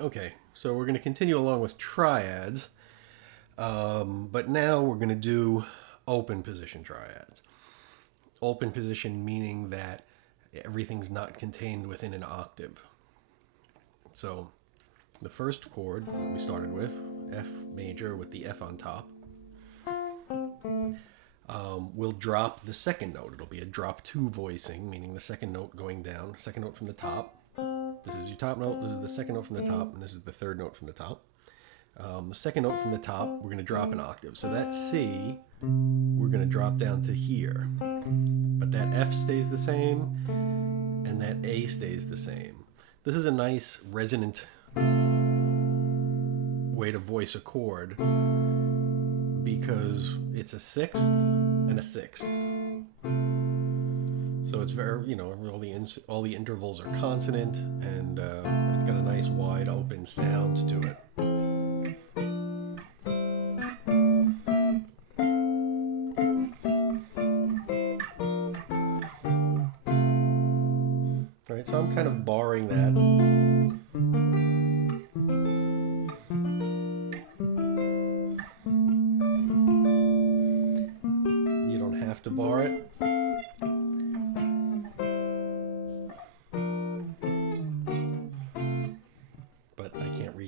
Okay, so we're going to continue along with triads, but now we're going to do open position triads. Open position meaning that everything's not contained within an octave. So the first chord that we started with, F major with the F on top, we'll drop the second note. It'll be a drop two voicing, meaning the second note going down, second note from the top. This is your top note, this is the second note from the top, and this is the third note from the top. The second note from the top, we're going to drop an octave. So that C, we're going to drop down to here. But that F stays the same, and that A stays the same. This is a nice resonant way to voice a chord because it's a sixth and a sixth. So it's very, all the intervals are consonant, and it's got a nice wide open sound to it. All right, so I'm kind of barring that. You don't have to bar it.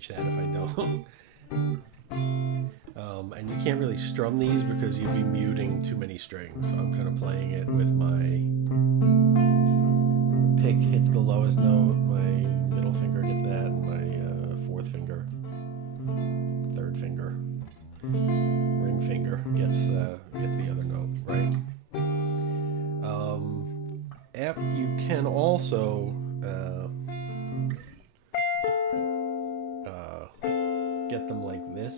That if I don't. And you can't really strum these because you'd be muting too many strings. So I'm kind of playing it with my pick hits the lowest note, my middle finger gets that, and my fourth finger, third finger, ring finger gets the other note, right? You can also get them like this.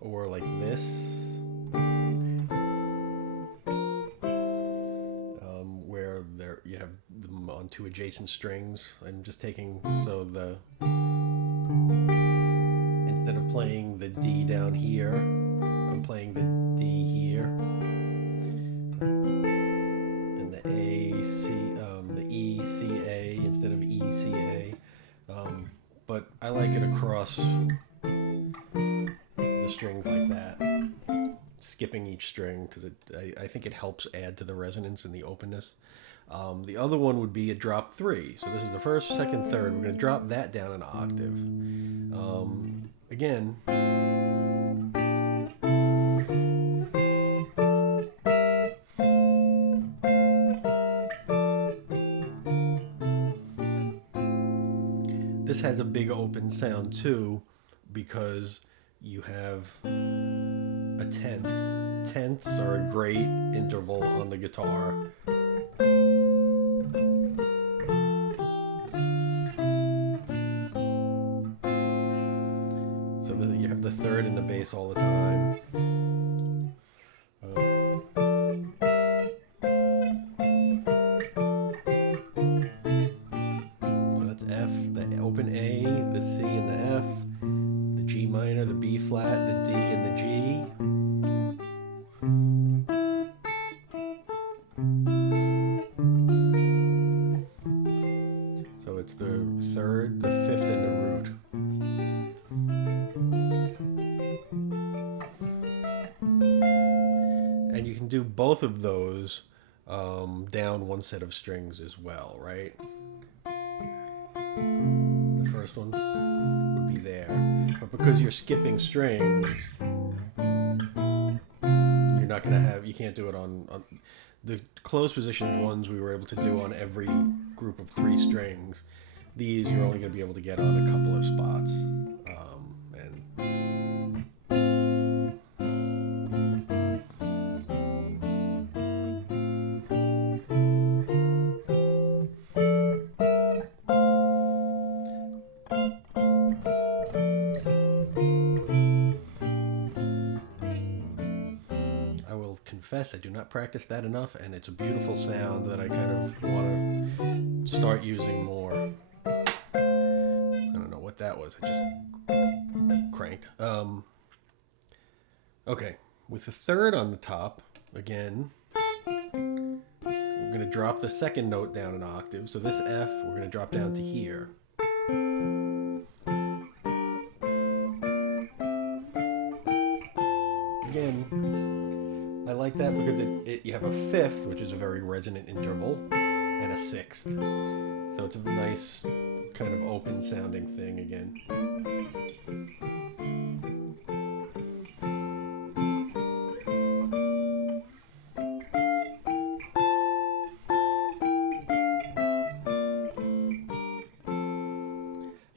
Or like this. Where you have them on two adjacent strings. I'm just taking, so instead of playing the D down here, I'm playing the D here. The E, C, A instead of E, C, A. But I like it across the strings like that, skipping each string because I think it helps add to the resonance and the openness. The other one would be a drop three. So this is the first, second, third. We're going to drop that down an octave. Again, this has a big open sound too because you have a tenth. Tenths are a great interval on the guitar. So that you have the third in the bass all the time. So that's F, the open A, the C and the F, the G minor, the B flat, the D and the G. So it's the third, the fifth, and the root. And you can do both of those down one set of strings as well, right? The first one would be there. But because you're skipping strings, you're not going to have, you can't do it on the closed position ones we were able to do on every group of three strings. These you're only going to be able to get on a couple of spots. I do not practice that enough, and it's a beautiful sound that I kind of want to start using more. I don't know what that was. I just cranked. Okay, with the third on the top, again, we're going to drop the second note down an octave. So this F, we're going to drop down to here. Again, I like that because you have a fifth, which is a very resonant interval, and a sixth. So it's a nice kind of open sounding thing again.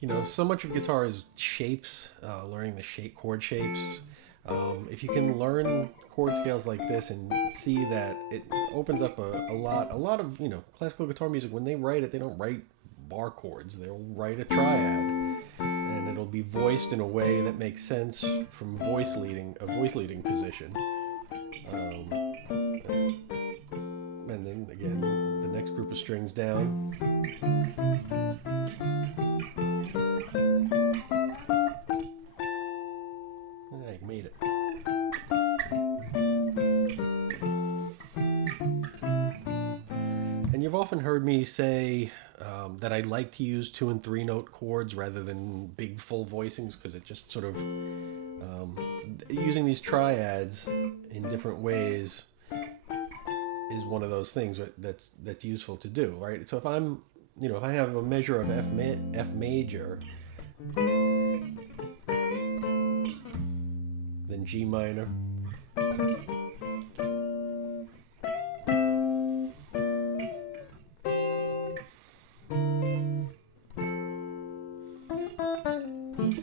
You know, so much of guitar is shapes, learning the chord shapes. If you can learn chord scales like this and see that it opens up a lot of, you know, classical guitar music, when they write it, they don't write bar chords. They'll write a triad, and it'll be voiced in a way that makes sense from a voice leading position. And then again, the next group of strings down. I made it. And you've often heard me say that I like to use 2 and 3 note chords rather than big full voicings, because it just sort of using these triads in different ways is one of those things that's useful to do, right? So if I'm, you know, if I have a measure of F major, then G minor,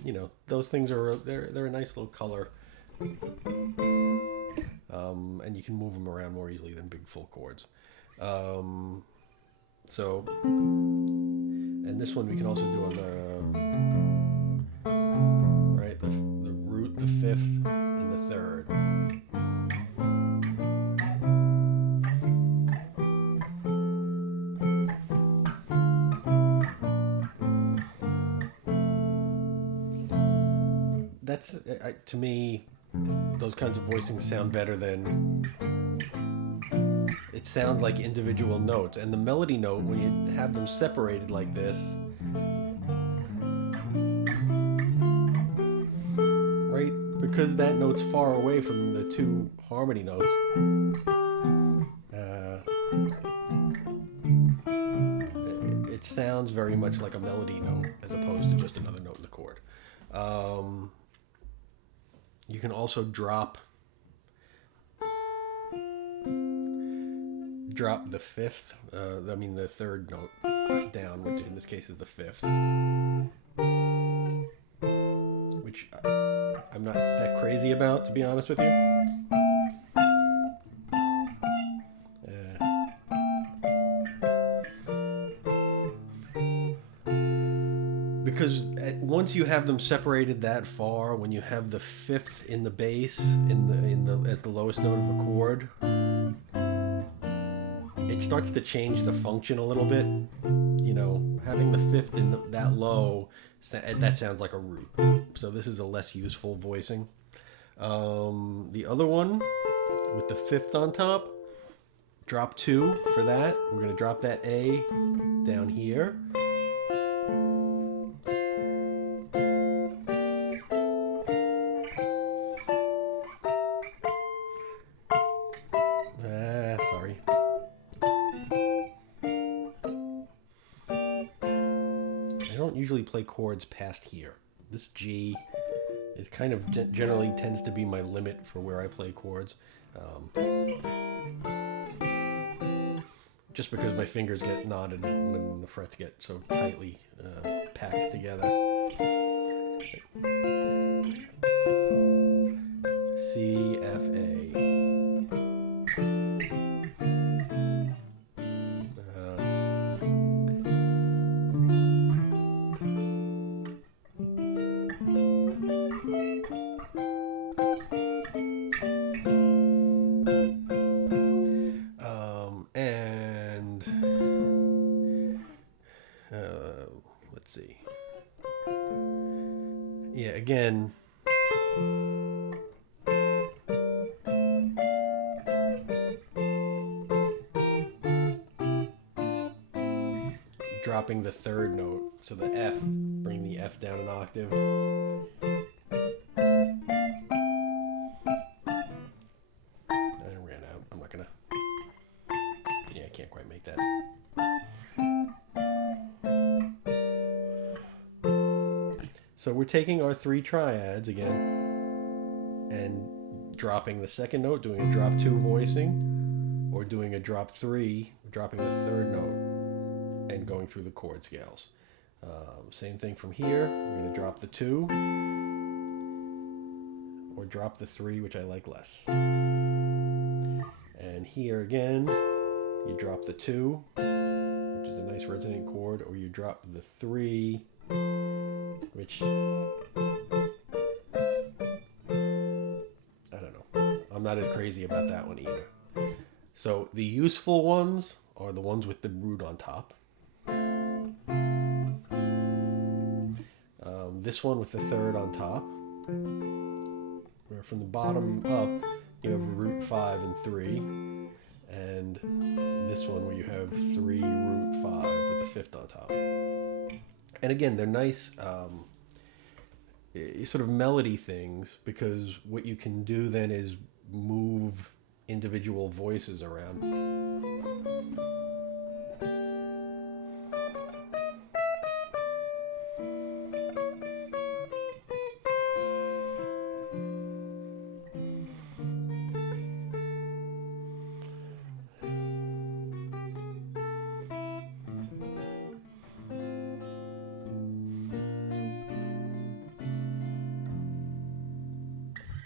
you know, those things are they're a nice little color, and you can move them around more easily than big full chords. So, and this one we can also do on the right, the root, the fifth, and the third. That's to me, those kinds of voicings sound better than it sounds like individual notes. And the melody note, when you have them separated like this, right, because that note's far away from the 2 harmony notes, it sounds very much like a melody note as opposed to just another note in the chord. You can also drop the fifth, the third note down, which in this case is the fifth, which I'm not that crazy about, to be honest with you. Because once you have them separated that far, when you have the fifth in the bass as the lowest note of a chord, it starts to change the function a little bit. You know, having the fifth in that low, that sounds like a root. So this is a less useful voicing. The other one with the fifth on top, drop 2 for that. We're going to drop that A down here. Sorry. I don't usually play chords past here. This G is kind of generally tends to be my limit for where I play chords. Just because my fingers get knotted when the frets get so tightly packed together. C, F, A. Let's see. Yeah, again. dropping the third note. So the F, bring the F down an octave. I ran out. I'm not gonna. Yeah, I can't quite make that. So we're taking our 3 triads again and dropping the second note, doing a drop 2 voicing, or doing a drop 3, dropping the third note and going through the chord scales. Same thing from here. We're going to drop the 2 or drop the 3, which I like less. And here again, you drop the 2, which is a nice resonant chord, or you drop the 3, which I don't know. I'm not as crazy about that one either. So the useful ones are the ones with the root on top. This one with the third on top. Where from the bottom up, you have root 5 and 3. And this one where you have 3, root 5 with the fifth on top. And again, they're nice sort of melody things, because what you can do then is move individual voices around.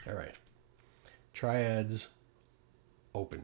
All right. Triads open.